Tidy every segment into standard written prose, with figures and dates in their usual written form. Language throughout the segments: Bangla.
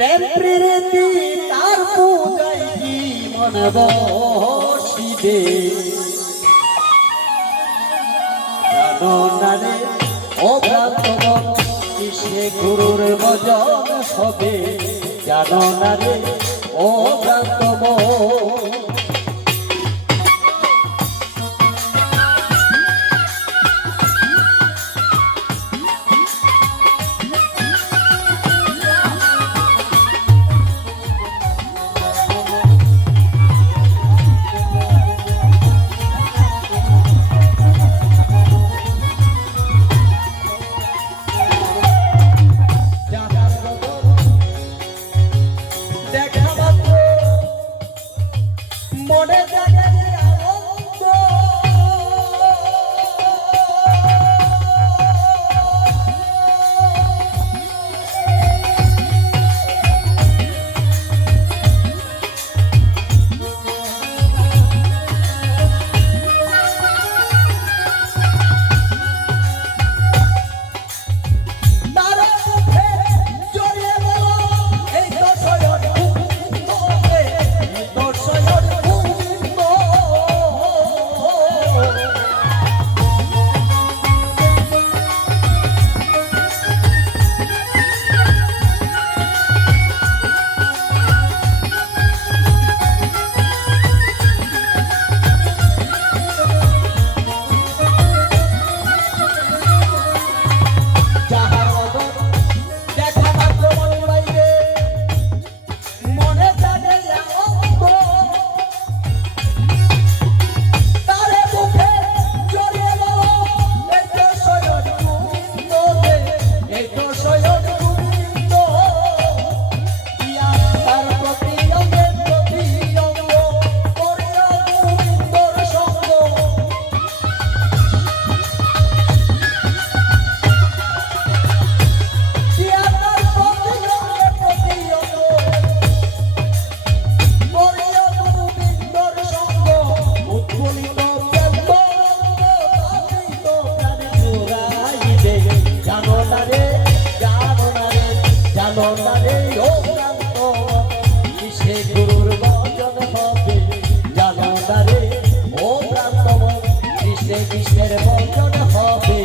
প্রেম প্রীতি তার পূজায় কি মন বসিবে জানো না রে ও ভ্রান্তগণ কিসে গুরুর ভজন হবে জানো না রে ও ভ্রান্তগণ মনে জাগে আনন্দ কৃষ্ণের বচন হবে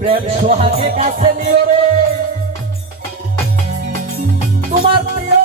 প্রেম সোহাগে কাছে নিও রে তোমার প্রিয়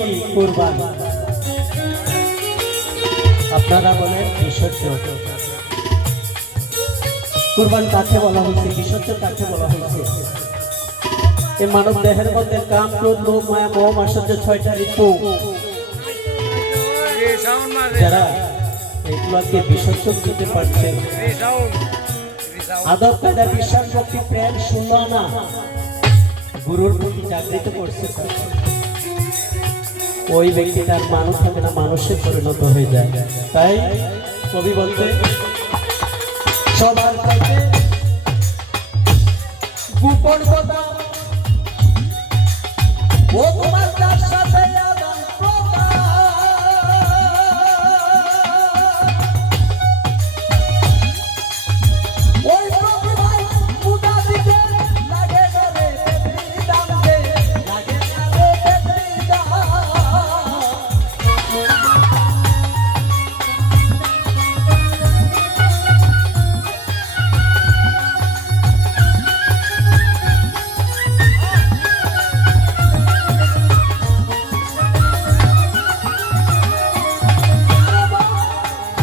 বলি কুরবান, আপনারা বলেন বিসর্জন। কুরবান কাকে বলা হয়েছে, বিসর্জন কাকে বলা হয়েছে? এই মানব দেহের মধ্যে কাম, ক্রোধ, লোভ, মায়া, মোহ, মাৎসর্য, ছয়টা রিপু, যারা এগুলোকে বিসর্জন দিতে পারছে, আদব কায়দা, বিশ্বাস, ভক্তি, প্রেম, শূন্য আনা, গুরুর প্রতি জাগৃত করছে, ওই ব্যক্তি তার মানুষ হবে না, মানুষে পরিণত হয়ে যায়। তাই কবি বলতে সবার কাছে গোপন কথা ও তোমার তার সাথে আদান প্রদান। ওই প্রতিভায় পূজা দিতে লাগে না রে বেদরি দাম দে, লাগে না রে বেদরি দাম।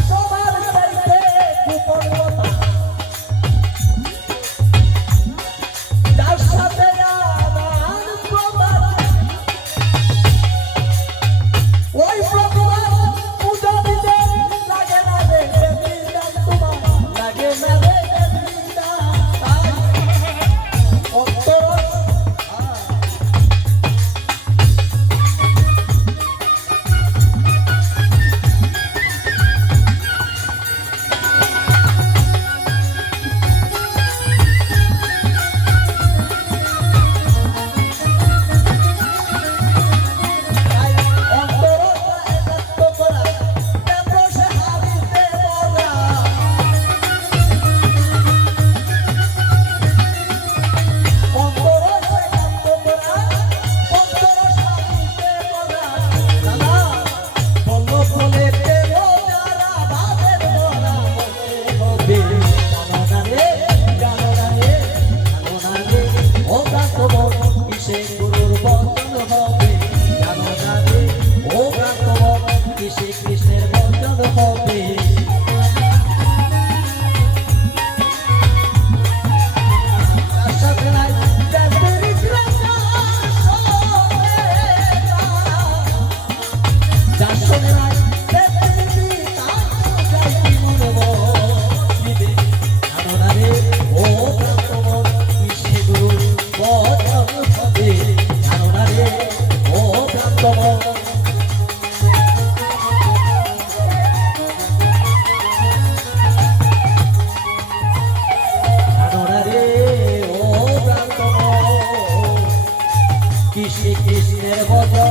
সবার চাইতে গোপন কথা যার সাথে আদান প্রদান। ওই প্রতিভায় পূজা দিতে লাগে না রে বেদরি দাম, তোমার লাগে না রে বেদরি দাম। তাই অন্তর তাই অন্তরটা একাত্ম করা, প্রেমরসে হাবিতে মরা। অন্তরটা একাত্ম করা, অন্তরস হাবিতে মরা। দাদা বলল বলে প্রেম যারা ভাবের মরা মতে হবে। জানো না রে, জানো না রে, জানো না রে, ও প্রান্তবন কিসে গুরুর বন্ধন হবে। জানো না রে, ও প্রান্তবন কিসে কৃষ্ণের বন্ধন হবে। তার সাথে নাই বেদরি কৃষ্ণ সবে না। যার সঙ্গে নাই বেদরি তার যাই কি মনে দিবে। জানো না রে, ও প্রান্তবন কিসে গুরুর বন্ধন হবে। জানো না রে, ও প্রান্তবন জানো না রে, ও প্রান্তবন কিসে কৃষ্ণের বন্ধন